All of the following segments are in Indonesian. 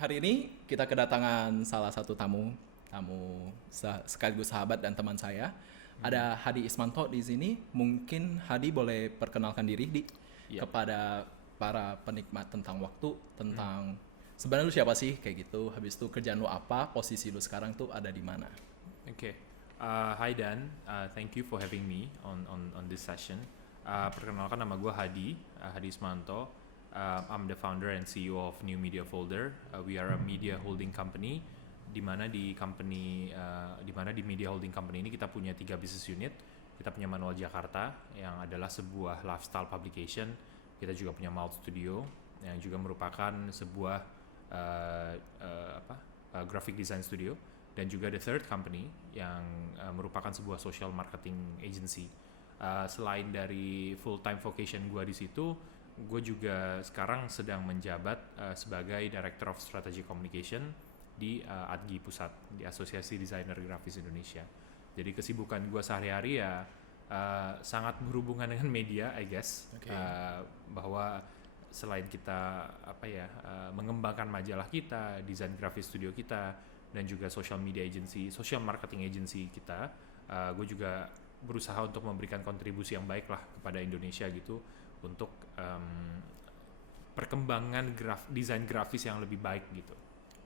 hari ini kita kedatangan salah satu tamu sekaligus sahabat dan teman saya. Ada Hadi Ismanto di sini. Mungkin Hadi boleh perkenalkan diri Iya. kepada para penikmat tentang waktu, tentang sebenarnya lu siapa sih kayak gitu. Habis itu kerjaan lu apa, posisi lu sekarang tuh ada di mana? Okay. Hi Dan, thank you for having me on this session. Perkenalkan nama gue Hadi, Hadi Ismanto. I'm the founder and CEO of New Media Folder. We are a media holding company, di mana di media holding company ini kita punya 3 business unit. Kita punya Manual Jakarta yang adalah sebuah lifestyle publication. Kita juga punya Mouth Studio yang juga merupakan sebuah graphic design studio, dan juga The Third Company yang merupakan sebuah social marketing agency. Selain dari full time vocation gue di situ, gue juga sekarang sedang menjabat sebagai Director of Strategic Communication di ADGI Pusat, di Asosiasi Desainer Grafis Indonesia. Jadi kesibukan gue sehari-hari ya sangat berhubungan dengan media, I guess. Okay. Bahwa selain kita mengembangkan majalah kita, desain grafis studio kita, dan juga social media agency, social marketing agency kita, gue juga berusaha untuk memberikan kontribusi yang baik lah kepada Indonesia gitu, untuk perkembangan desain grafis yang lebih baik gitu.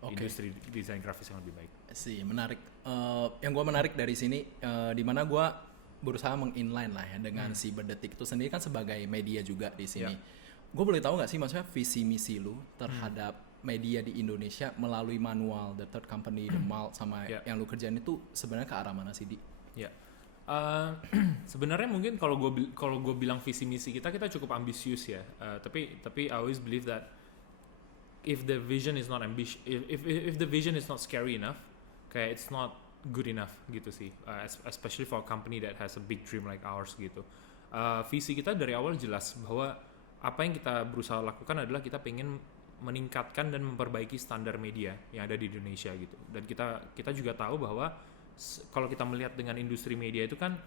Okay. Industri desain grafis yang lebih baik. Sih menarik. Yang gue menarik dari sini, di mana gue berusaha menginline lah ya dengan si Berdetik itu sendiri kan sebagai media juga di sini. Gue boleh tahu nggak sih maksudnya visi misi lu terhadap media di Indonesia melalui Manual, The Third Company, The Malt, sama yang lu kerjain itu sebenarnya ke arah mana sih, Di? Ya. Sebenarnya mungkin kalau gue bilang visi misi kita cukup ambisius ya. Tapi I always believe that if the vision is not ambitious, if the vision is not scary enough, kayak it's not good enough gitu sih. Especially for a company that has a big dream like ours gitu. Visi kita dari awal jelas bahwa apa yang kita berusaha lakukan adalah kita pengen meningkatkan dan memperbaiki standar media yang ada di Indonesia gitu. Dan kita juga tahu bahwa kalau kita melihat dengan industri media itu kan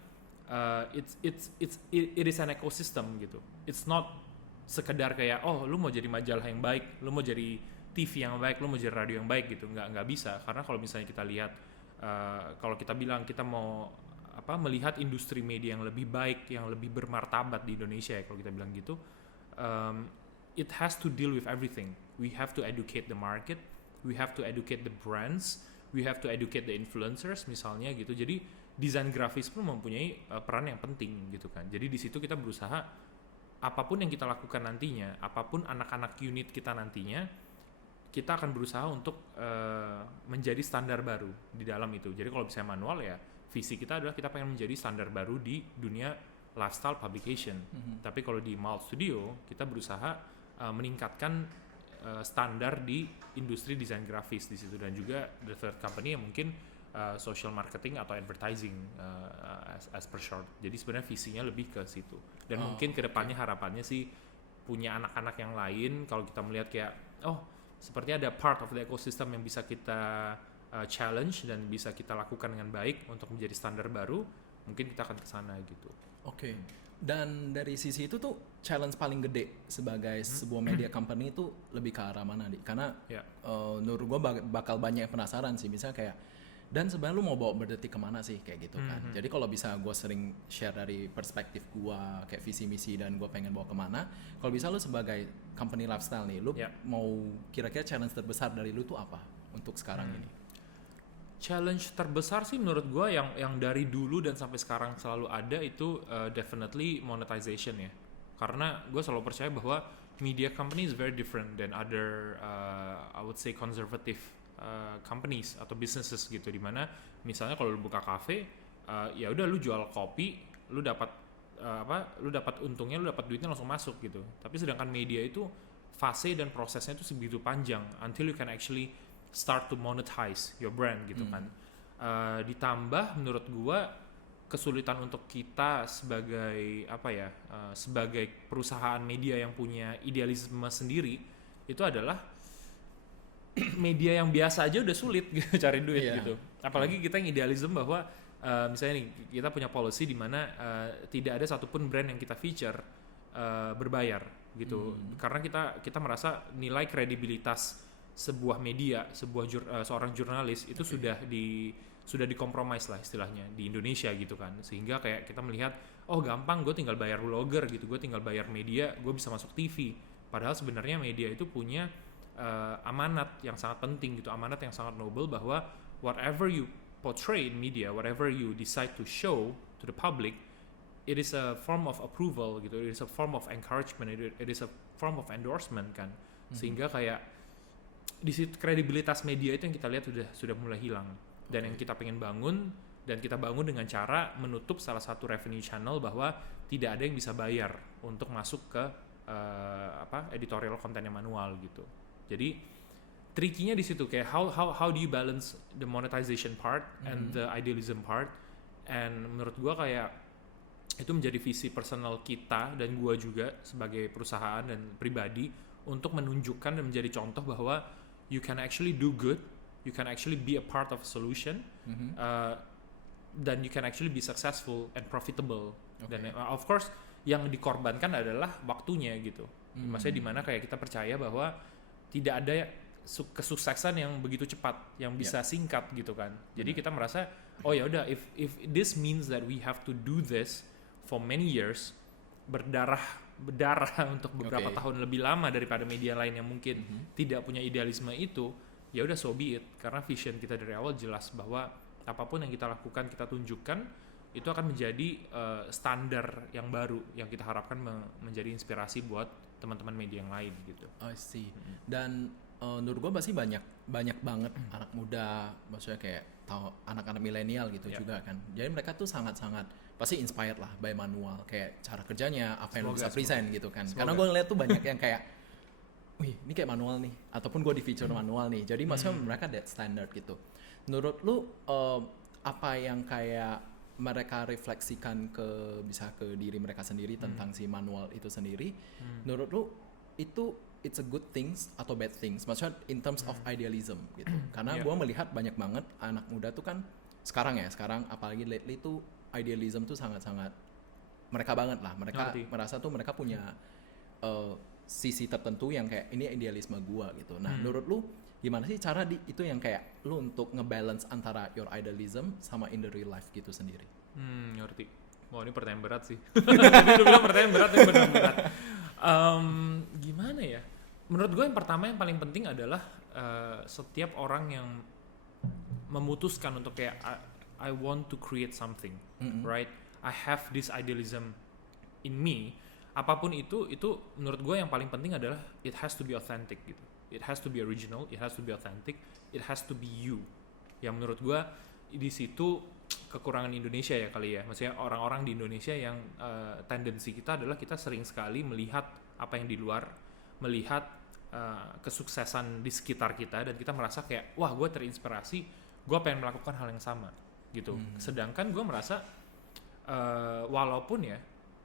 it is an ecosystem gitu. It's not sekedar kayak lu mau jadi majalah yang baik, lu mau jadi TV yang baik, lu mau jadi radio yang baik gitu. Nggak bisa, karena kalau misalnya kita lihat, kalau kita bilang kita mau melihat industri media yang lebih baik, yang lebih bermartabat di Indonesia ya, kalau kita bilang gitu, it has to deal with everything. We have to educate the market, we have to educate the brands, we have to educate the influencers misalnya gitu. Jadi desain grafis pun mempunyai peran yang penting gitu kan. Jadi di situ kita berusaha apapun yang kita lakukan nantinya, apapun anak-anak unit kita nantinya, kita akan berusaha untuk menjadi standar baru di dalam itu. Jadi kalau misalnya Manual ya, visi kita adalah kita pengen menjadi standar baru di dunia lifestyle publication. Tapi kalau di Malt Studio kita berusaha meningkatkan standar di industri desain grafis di situ, dan juga The Third Company yang mungkin social marketing atau advertising as per short. Jadi sebenarnya visinya lebih ke situ. Dan mungkin kedepannya harapannya sih punya anak-anak yang lain, kalau kita melihat kayak sepertinya ada part of the ecosystem yang bisa kita challenge dan bisa kita lakukan dengan baik untuk menjadi standar baru, mungkin kita akan ke sana gitu. Oke. Dan dari sisi itu tuh challenge paling gede sebagai sebuah media company itu lebih ke arah mana, Di? Karena menurut gue bakal banyak yang penasaran sih, misalnya kayak, dan sebenarnya lu mau bawa Berdetik kemana sih kayak gitu kan. Jadi kalau bisa gue sering share dari perspektif gue kayak visi misi dan gue pengen bawa kemana, kalau bisa lu sebagai company lifestyle nih, lu mau kira-kira challenge terbesar dari lu tuh apa untuk sekarang ini? Challenge terbesar sih menurut gue yang dari dulu dan sampai sekarang selalu ada itu definitely monetization ya. Karena gue selalu percaya bahwa media company is very different than other I would say conservative companies atau businesses gitu, dimana misalnya kalau lu buka kafe, ya udah lu jual kopi, lu dapat untungnya, lu dapat duitnya langsung masuk gitu. Tapi sedangkan media itu fase dan prosesnya itu sebegitu panjang until you can actually start to monetize your brand gitu kan. Ditambah menurut gua kesulitan untuk kita sebagai sebagai perusahaan media yang punya idealisme sendiri itu adalah media yang biasa aja udah sulit gitu, cari duit gitu. Apalagi kita yang idealisme bahwa misalnya nih kita punya policy di mana tidak ada satupun brand yang kita feature berbayar gitu. Karena kita merasa nilai kredibilitas sebuah media, seorang jurnalis itu sudah dikompromis lah istilahnya di Indonesia gitu kan, sehingga kayak kita melihat oh gampang, gue tinggal bayar blogger gitu, gue tinggal bayar media, gue bisa masuk TV. Padahal sebenarnya media itu punya amanat yang sangat penting gitu, amanat yang sangat noble, bahwa whatever you portray in media, whatever you decide to show to the public, it is a form of approval gitu, it is a form of encouragement, it is a form of endorsement kan. Sehingga kayak di situ kredibilitas media itu yang kita lihat sudah mulai hilang. Dan yang kita pengen bangun, dan kita bangun dengan cara menutup salah satu revenue channel, bahwa tidak ada yang bisa bayar untuk masuk ke editorial kontennya manual gitu. Jadi tricky-nya di situ, kayak how do you balance the monetization part and the idealism part. And menurut gua kayak itu menjadi visi personal kita dan gua juga sebagai perusahaan dan pribadi untuk menunjukkan dan menjadi contoh bahwa you can actually do good, you can actually be a part of a solution, dan you can actually be successful and profitable. Dan of course yang dikorbankan adalah waktunya gitu. Maksudnya dimana kayak kita percaya bahwa tidak ada kesuksesan yang begitu cepat, yang bisa singkat gitu kan. Jadi kita merasa oh ya udah, if this means that we have to do this for many years, berdarah untuk beberapa tahun lebih lama daripada media lain yang mungkin tidak punya idealisme itu, ya udah so be it. Karena vision kita dari awal jelas bahwa apapun yang kita lakukan, kita tunjukkan, itu akan menjadi standar yang baru yang kita harapkan menjadi inspirasi buat teman-teman media yang lain gitu. I see. Dan menurut gue pasti banyak banget anak muda, maksudnya kayak anak-anak milenial gitu juga kan. Jadi mereka tuh sangat-sangat pasti inspired lah by manual, kayak cara kerjanya, apa yang lu bisa present gitu kan. Karena gue ngeliat tuh banyak yang kayak wih ini kayak manual nih, ataupun gue di feature manual nih. Jadi maksudnya mereka that standard gitu. Menurut lu apa yang kayak mereka refleksikan bisa ke diri mereka sendiri tentang si manual itu sendiri, menurut lu itu it's a good things atau bad things? Maksudnya in terms of idealism gitu. Karena gue melihat banyak banget anak muda tuh kan sekarang apalagi lately tuh idealism tuh sangat-sangat mereka banget lah. Mereka merasa tuh mereka punya sisi tertentu yang kayak ini idealisme gue gitu. Nah menurut lu gimana sih cara itu yang kayak lu untuk ngebalance antara your idealism sama in the real life gitu sendiri? Ngerti. Wah ini pertanyaan berat sih. Tadi lu bilang pertanyaan berat, ini benar berat. Gimana ya? Menurut gue yang pertama yang paling penting adalah setiap orang yang memutuskan untuk kayak I want to create something, right? I have this idealism in me. Apapun itu menurut gue yang paling penting adalah it has to be authentic gitu. It has to be original, it has to be authentic, it has to be you. Yang menurut gue di situ kekurangan Indonesia ya kali ya. Maksudnya orang-orang di Indonesia yang tendensi kita adalah kita sering sekali melihat apa yang di luar, melihat kesuksesan di sekitar kita, dan kita merasa kayak wah gue terinspirasi, gue pengen melakukan hal yang sama gitu. Sedangkan gue merasa walaupun ya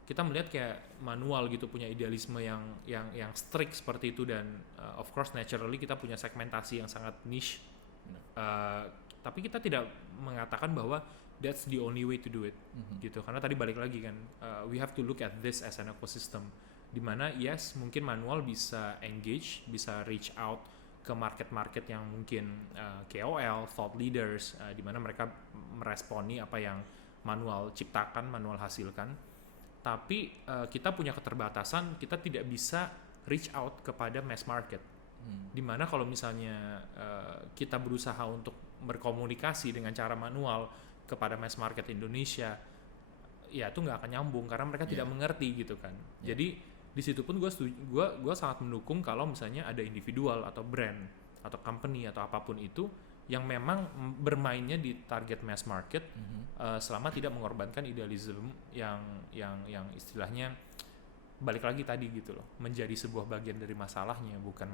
kita melihat kayak manual gitu punya idealisme yang strict seperti itu, dan of course naturally kita punya segmentasi yang sangat niche, tapi kita tidak mengatakan bahwa that's the only way to do it gitu. Karena tadi balik lagi kan, we have to look at this as an ecosystem, dimana yes mungkin manual bisa engage, bisa reach out ke market yang mungkin KOL, thought leaders, dimana mereka meresponi apa yang manual ciptakan, manual hasilkan. Tapi kita punya keterbatasan, kita tidak bisa reach out kepada mass market. Dimana kalau misalnya kita berusaha untuk berkomunikasi dengan cara manual kepada mass market Indonesia, ya itu nggak akan nyambung karena mereka tidak mengerti gitu kan. Jadi di situ pun gue sangat mendukung kalau misalnya ada individual atau brand atau company atau apapun itu yang memang bermainnya di target mass market, selama tidak mengorbankan idealism yang istilahnya balik lagi tadi gitu loh, menjadi sebuah bagian dari masalahnya, bukan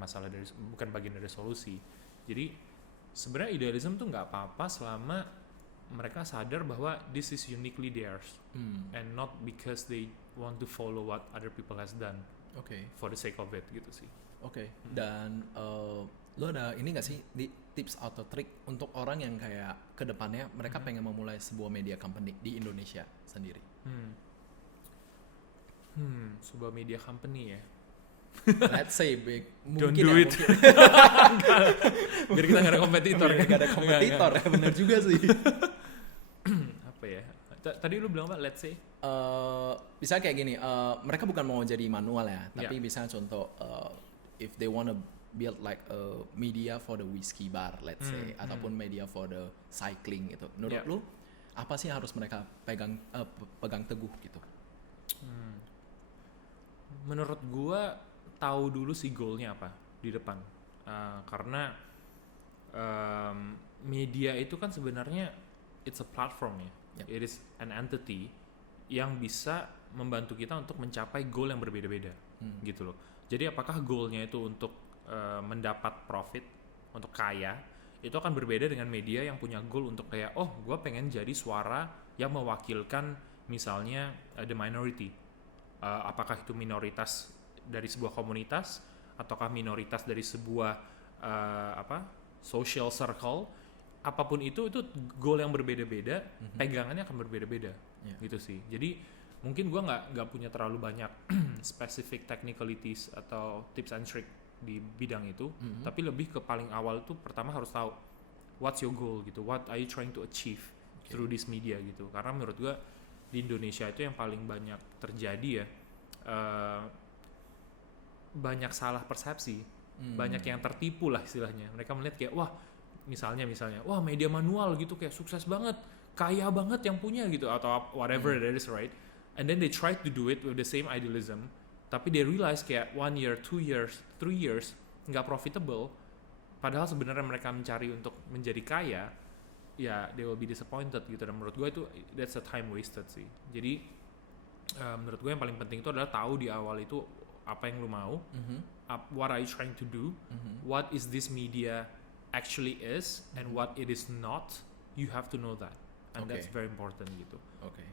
bagian dari solusi. Jadi sebenarnya idealism tuh nggak apa-apa selama mereka sadar bahwa this is uniquely theirs, and not because they want to follow what other people has done, for the sake of it gitu sih. Dan lo ada ini nggak sih tips atau trik untuk orang yang kayak kedepannya mereka pengen memulai sebuah media company di Indonesia sendiri? Sebuah media company ya. let's say big, Don't mungkin do ya it. mungkin. Biar kita nggak ada kompetitor. Biar nggak ada kompetitor ya, benar juga sih. Apa ya? Tadi lu bilang apa? Let's say. Bisa kayak gini, mereka bukan mau jadi manual ya, tapi bisa contoh if they wanna build like a media for the whiskey bar, let's say, ataupun media for the cycling gitu. Menurut lu apa sih yang harus mereka pegang teguh gitu? Menurut gua tahu dulu sih goalnya apa di depan. Karena media itu kan sebenarnya it's a platform ya. It is an entity yang bisa membantu kita untuk mencapai goal yang berbeda-beda gitu loh. Jadi apakah goalnya itu untuk mendapat profit, untuk kaya, itu akan berbeda dengan media yang punya goal untuk kayak, oh gue pengen jadi suara yang mewakilkan misalnya the minority. Apakah itu minoritas dari sebuah komunitas, ataukah minoritas dari sebuah social circle, apapun itu goal yang berbeda-beda, pegangannya akan berbeda-beda, gitu sih. Jadi mungkin gue nggak punya terlalu banyak specific technicalities atau tips and trick di bidang itu, tapi lebih ke paling awal itu pertama harus tahu what's your goal gitu, what are you trying to achieve through this media gitu. Karena menurut gue di Indonesia itu yang paling banyak terjadi ya, banyak salah persepsi, banyak yang tertipu lah istilahnya. Mereka melihat kayak wah misalnya wah media manual gitu kayak sukses banget, kaya banget yang punya gitu, atau whatever it is, right? And then they try to do it with the same idealism, tapi they realize kayak 1 year, 2 years, 3 years nggak profitable, padahal sebenarnya mereka mencari untuk menjadi kaya, ya they will be disappointed gitu. Dan menurut gue itu that's a time wasted sih. Jadi menurut gue yang paling penting itu adalah tahu di awal itu apa yang lu mau, what are you trying to do, what is this media actually is, and what it is not. You have to know that, and that's very important gitu.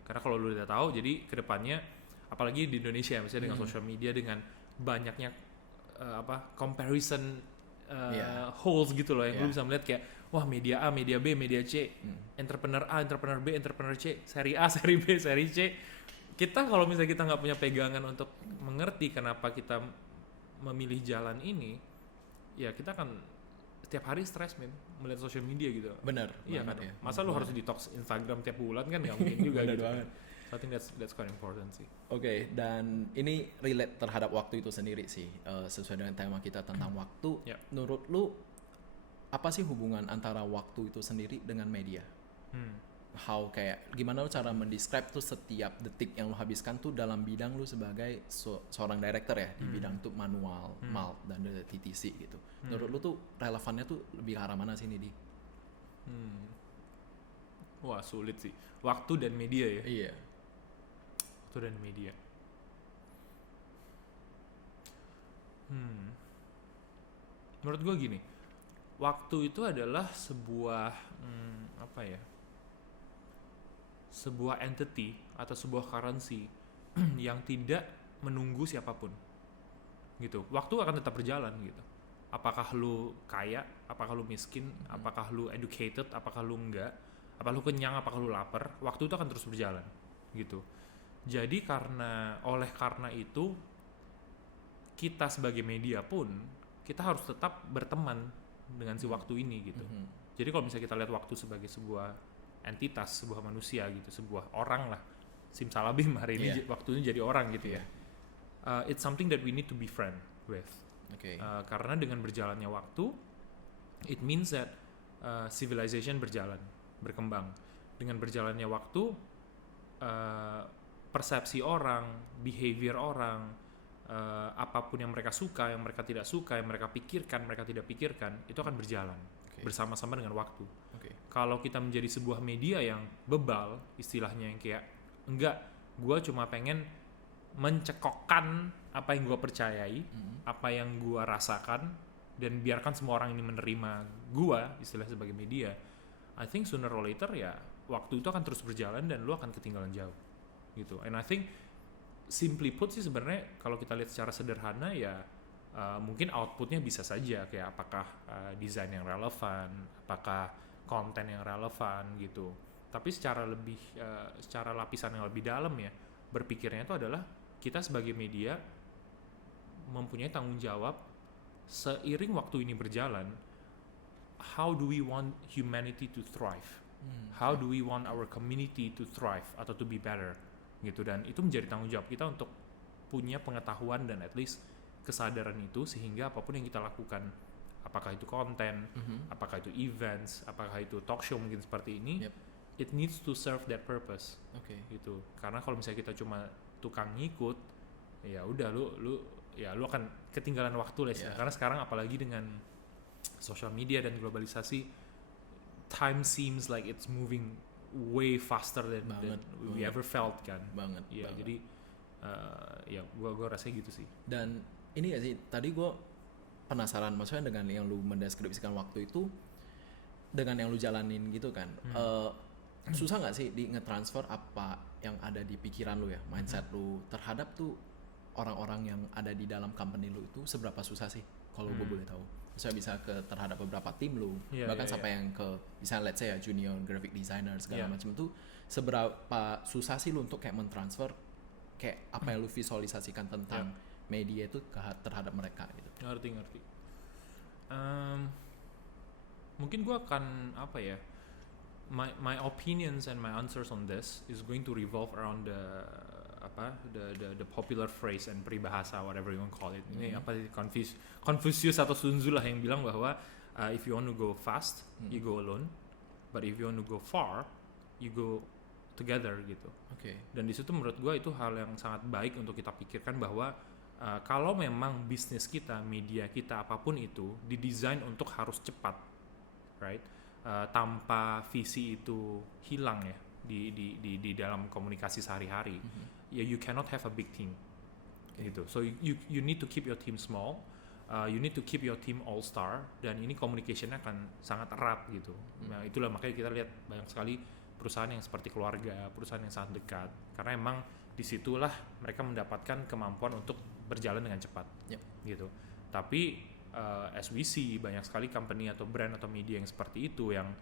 Karena kalau lu udah tahu, jadi kedepannya apalagi di Indonesia misalnya dengan social media, dengan banyaknya comparison holes gitu loh, yang lu bisa melihat kayak wah media A, media B, media C, entrepreneur A, entrepreneur B, entrepreneur C, seri A, seri B, seri C. Kita kalau misalnya kita nggak punya pegangan untuk mengerti kenapa kita memilih jalan ini, ya kita akan setiap hari stres melihat social media gitu. Benar. Iya kan. Ya. Masa lu harus detox Instagram tiap bulan kan nggak mungkin juga gitu. Banget. So I think that's quite important sih. Oke, dan ini relate terhadap waktu itu sendiri sih, sesuai dengan tema kita tentang waktu. Menurut lu apa sih hubungan antara waktu itu sendiri dengan media? How kayak gimana lu cara mendescribe tuh setiap detik yang lu habiskan tuh dalam bidang lu sebagai seorang director ya di bidang tuh manual, malt dan TTC gitu. Menurut lu tuh relevannya tuh lebih ke arah mana sih ini di? Wah sulit sih. Waktu dan media ya. Iya. Waktu dan media. Menurut gue gini, waktu itu adalah sebuah sebuah entity atau sebuah currency yang tidak menunggu siapapun gitu. Waktu akan tetap berjalan gitu. Apakah lu kaya, apakah lu miskin, apakah lu educated, apakah lu enggak, apakah lu kenyang, apakah lu lapar, waktu itu akan terus berjalan gitu. Jadi karena itu kita sebagai media pun kita harus tetap berteman dengan si waktu ini gitu. Jadi kalau misalnya kita lihat waktu sebagai sebuah entitas, sebuah manusia gitu, sebuah orang lah, simsalabim hari ini waktunya jadi orang gitu ya. It's something that we need to be friend with. Karena dengan berjalannya waktu, it means that civilization berkembang. Dengan berjalannya waktu, persepsi orang, behavior orang, apapun yang mereka suka, yang mereka tidak suka, yang mereka pikirkan, mereka tidak pikirkan, itu akan berjalan bersama-sama dengan waktu. Kalau kita menjadi sebuah media yang bebal, istilahnya yang kayak enggak, gue cuma pengen mencekokkan apa yang gue percayai, apa yang gue rasakan, dan biarkan semua orang ini menerima gue, istilah sebagai media. I think sooner or later ya waktu itu akan terus berjalan dan lu akan ketinggalan jauh gitu. And I think simply put sih sebenarnya kalau kita lihat secara sederhana ya mungkin outputnya bisa saja kayak apakah desain yang relevan, apakah konten yang relevan gitu. Tapi secara lapisan yang lebih dalam ya, berpikirnya itu adalah kita sebagai media mempunyai tanggung jawab seiring waktu ini berjalan. How do we want humanity to thrive? How do we want our community to thrive atau to be better? Gitu, dan itu menjadi tanggung jawab kita untuk punya pengetahuan dan at least kesadaran itu, sehingga apapun yang kita lakukan, apakah itu konten, apakah itu events, apakah itu talk show mungkin seperti ini, it needs to serve that purpose. Gitu. Karena kalau misalnya kita cuma tukang ngikut, ya udah lu akan ketinggalan waktu lah sih. Karena sekarang apalagi dengan social media dan globalisasi, time seems like it's moving way faster than we ever felt kan. Banget. Jadi gue rasanya gitu sih. Dan ini ya sih, tadi gue penasaran maksudnya dengan yang lu mendeskripsikan waktu itu dengan yang lu jalanin gitu kan. Susah nggak sih di ngetransfer apa yang ada di pikiran lu ya, mindset lu terhadap tuh orang-orang yang ada di dalam company lu itu seberapa susah sih kalau gue boleh tahu? Misalnya bisa ke terhadap beberapa tim lu, bahkan sampai yang ke misalnya let's say ya junior graphic designer segala macam tuh, seberapa susah sih lu untuk kayak mentransfer kayak apa yang lu visualisasikan tentang media itu terhadap mereka gitu? Ngerti. Mungkin gue akan apa ya? My opinions and my answers on this is going to revolve around the popular phrase and peribahasa, whatever you want to call it. Ini apa sih, Confucius atau Sun Tzu lah yang bilang bahwa if you want to go fast, you go alone, but if you want to go far, you go together gitu. Dan di situ menurut gue itu hal yang sangat baik untuk kita pikirkan bahwa kalau memang bisnis kita, media kita, apapun itu didesain untuk harus cepat, right? Tanpa visi itu hilang ya di dalam komunikasi sehari-hari. You cannot have a big team gitu. So you need to keep your team small, you need to keep your team all star, dan ini communication-nya akan sangat erat gitu. Nah, itulah makanya kita lihat banyak sekali perusahaan yang seperti keluarga, perusahaan yang sangat dekat, karena emang disitulah mereka mendapatkan kemampuan untuk berjalan dengan cepat gitu. Tapi as we see, banyak sekali company atau brand atau media yang seperti itu yang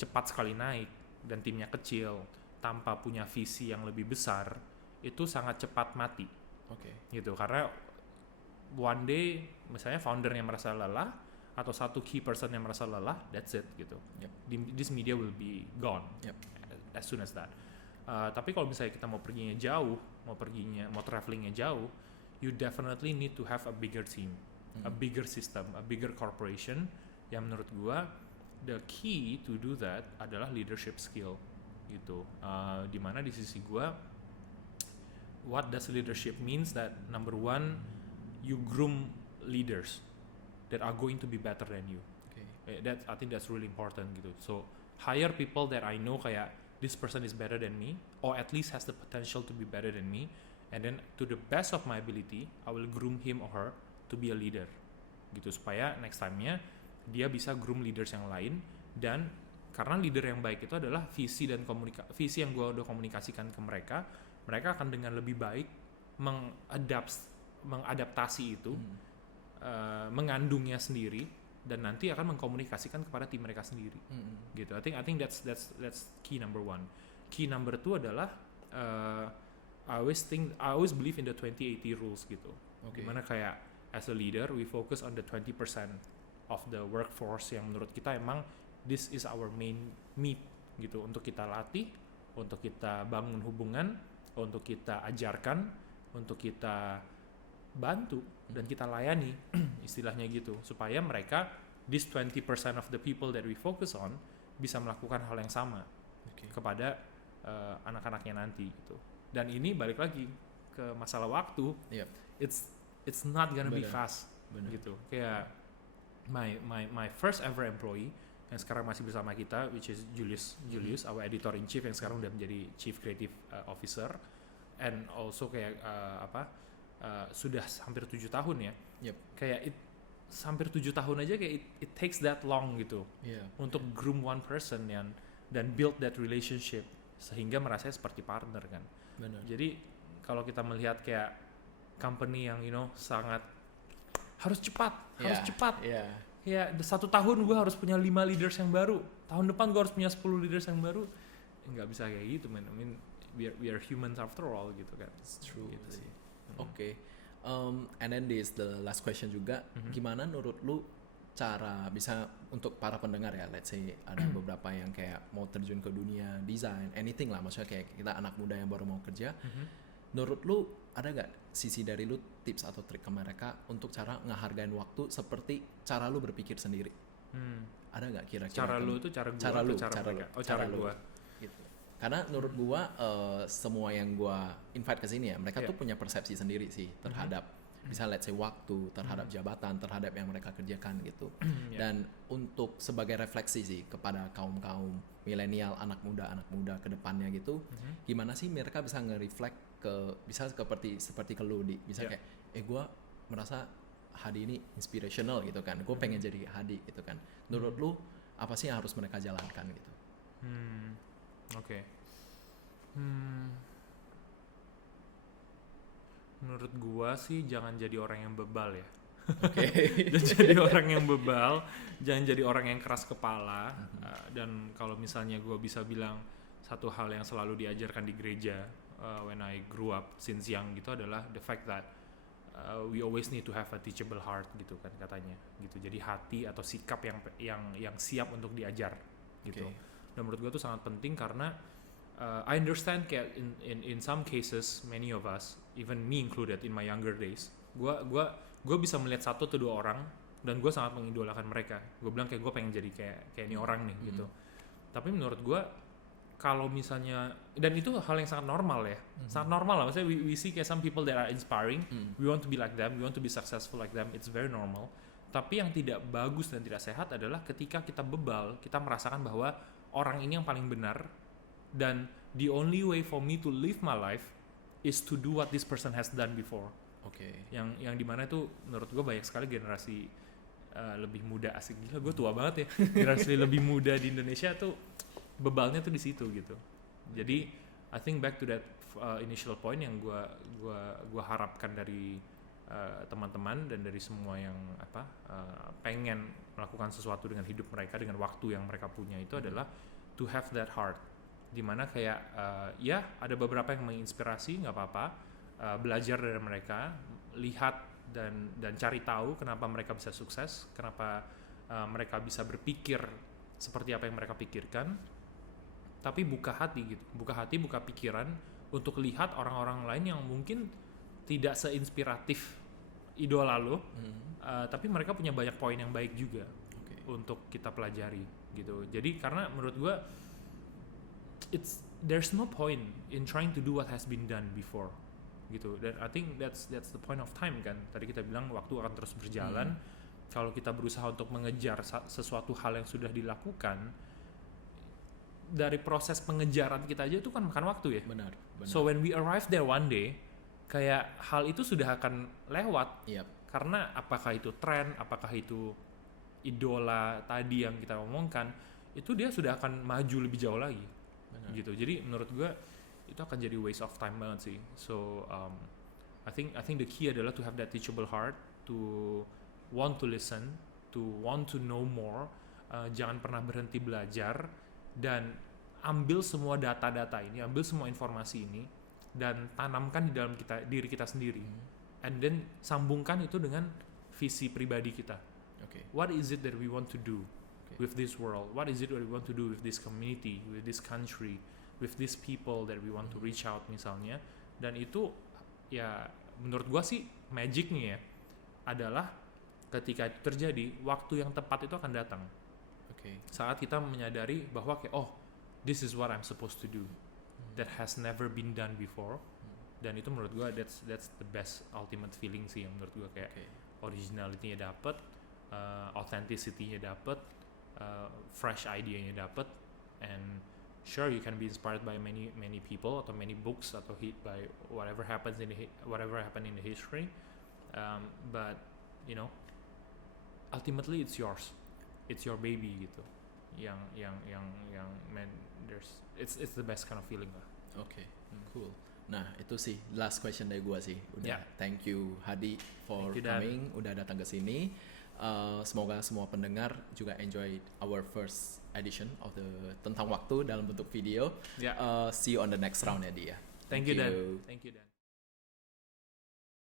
cepat sekali naik dan timnya kecil tanpa punya visi yang lebih besar, itu sangat cepat mati. Gitu, karena one day misalnya foundernya merasa lelah atau satu key person yang merasa lelah, that's it gitu. This media will be gone as soon as that. Tapi kalau misalnya kita mau perginya jauh, mau travelingnya jauh, you definitely need to have a bigger team, a bigger system, a bigger corporation. Yang menurut gua the key to do that adalah leadership skill gitu. Dimana di sisi gua, what does leadership means that number one, you groom leaders that are going to be better than you. I think that's really important gitu. So hire people that I know kayak this person is better than me, or at least has the potential to be better than me, and then to the best of my ability I will groom him or her to be a leader gitu, supaya next time-nya dia bisa groom leaders yang lain. Dan karena leader yang baik itu adalah visi dan visi yang gue udah komunikasikan ke mereka akan dengan lebih baik mengadaptasi itu, mengandungnya sendiri, dan nanti akan mengkomunikasikan kepada tim mereka sendiri. Gitu. I think that's key number one. Key number two adalah I always believe in the 20-80 rules gitu. Dimana kayak as a leader we focus on the 20% of the workforce yang menurut kita emang this is our main meat gitu, untuk kita latih, untuk kita bangun hubungan, untuk kita ajarkan, untuk kita bantu dan kita layani istilahnya gitu, supaya mereka this 20% of the people that we focus on bisa melakukan hal yang sama kepada anak-anaknya nanti gitu. Dan ini balik lagi ke masalah waktu. It's not gonna be fast gitu. Kayak my first ever employee yang sekarang masih bersama kita, which is Julius, our editor in chief yang sekarang udah menjadi chief creative officer, and also kayak sudah hampir 7 tahun ya. Kayak hampir 7 tahun aja kayak it takes that long gitu untuk groom one person dan build that relationship sehingga merasa seperti partner kan. Jadi kalau kita melihat kayak company yang sangat harus cepat. Ya 1 tahun gue harus punya 5 leaders yang baru, tahun depan gue harus punya 10 leaders yang baru. Nggak bisa kayak gitu man. I mean we are humans after all gitu kan. It's true gitu sih. And then this the last question juga, gimana menurut lu cara bisa untuk para pendengar ya, let's say ada beberapa yang kayak mau terjun ke dunia desain, anything lah, maksudnya kayak kita anak muda yang baru mau kerja, menurut lu ada gak sisi dari lu tips atau trik ke mereka untuk cara ngehargain waktu seperti cara lu berpikir sendiri? Ada gak kira-kira? Cara lu itu cara gua cara lu, cara cara mereka? lu, Oh, cara gua. Gitu. Karena menurut gua semua yang gua invite ke sini ya, mereka tuh punya persepsi sendiri sih terhadap bisa let's say waktu, terhadap jabatan, terhadap yang mereka kerjakan gitu. Dan untuk sebagai refleksi sih kepada kaum-kaum milenial, anak muda ke depannya gitu, gimana sih mereka bisa nge-reflect ke, bisa seperti ke lu, bisa kayak gua merasa Hadi ini inspirational gitu kan, gue pengen jadi Hadi gitu kan. Menurut lu apa sih yang harus mereka jalankan gitu? Oke. Menurut gua sih jangan jadi orang yang bebal ya. Jangan jadi orang yang bebal, jangan jadi orang yang keras kepala. Dan kalau misalnya gua bisa bilang satu hal yang selalu diajarkan di gereja when I grew up since young gitu adalah the fact that we always need to have a teachable heart gitu kan katanya gitu. Jadi hati atau sikap yang siap untuk diajar gitu. Dan menurut gua tuh sangat penting karena I understand kayak in some cases many of us, even me included in my younger days, gue bisa melihat satu atau dua orang dan gue sangat mengidolakan mereka. Gue bilang kayak gue pengen jadi kayak ini orang nih gitu. Tapi menurut gue kalau misalnya, dan itu hal yang sangat normal ya, sangat normal lah. Maksudnya we see kayak some people that are inspiring, we want to be like them, we want to be successful like them, it's very normal. Tapi yang tidak bagus dan tidak sehat adalah ketika kita bebal, kita merasakan bahwa orang ini yang paling benar. Dan the only way for me to live my life is to do what this person has done before. Yang dimana itu menurut gue banyak sekali generasi lebih muda, asik gila gue tua banget ya. Generasi lebih muda di Indonesia tuh bebalnya tuh di situ gitu. Jadi I think back to that initial point yang gue harapkan dari teman-teman dan dari semua yang pengen melakukan sesuatu dengan hidup mereka, dengan waktu yang mereka punya itu adalah to have that heart. Dimana kayak ya ada beberapa yang menginspirasi, nggak apa-apa, belajar dari mereka, lihat dan cari tahu kenapa mereka bisa sukses, kenapa mereka bisa berpikir seperti apa yang mereka pikirkan, tapi buka hati gitu, buka pikiran untuk lihat orang-orang lain yang mungkin tidak seinspiratif idola lo, tapi mereka punya banyak poin yang baik juga untuk kita pelajari gitu. Jadi karena menurut gue there's no point in trying to do what has been done before gitu. Dan I think that's the point of time kan. Tadi kita bilang waktu akan terus berjalan. Kalau kita berusaha untuk mengejar sesuatu hal yang sudah dilakukan, dari proses pengejaran kita aja itu kan makan waktu ya. Benar. So when we arrive there one day, kayak hal itu sudah akan lewat. Karena apakah itu tren, apakah itu idola tadi yang kita omongkan, itu dia sudah akan maju lebih jauh lagi. Gitu. Jadi menurut gue itu akan jadi waste of time banget sih. So I think the key adalah to have that teachable heart, to want to listen, to want to know more. Jangan pernah berhenti belajar dan ambil semua data-data ini, ambil semua informasi ini dan tanamkan di dalam diri kita sendiri. And then sambungkan itu dengan visi pribadi kita. What is it that we want to do with this world? What is it that we want to do with this community, with this country, with these people that we want to reach out misalnya. Dan itu ya menurut gua sih magicnya ya adalah ketika itu terjadi, waktu yang tepat itu akan datang. Saat kita menyadari bahwa kayak this is what I'm supposed to do that has never been done before. Dan itu menurut gua that's the best ultimate feeling sih yang menurut gua kayak originality-nya dapet, authenticity-nya dapet, fresh idea-nya dapet, and sure you can be inspired by many people atau many books atau by whatever happened in the history, but you know ultimately it's yours, it's your baby gitu, yang man it's the best kind of feeling lah. Cool. Nah itu sih last question dari gua sih. Thank you Hadi for coming, udah datang ke sini. Semoga semua pendengar juga enjoy our first edition of the tentang waktu dalam bentuk video. See you on the next round ya Di ya. Thank you Dan.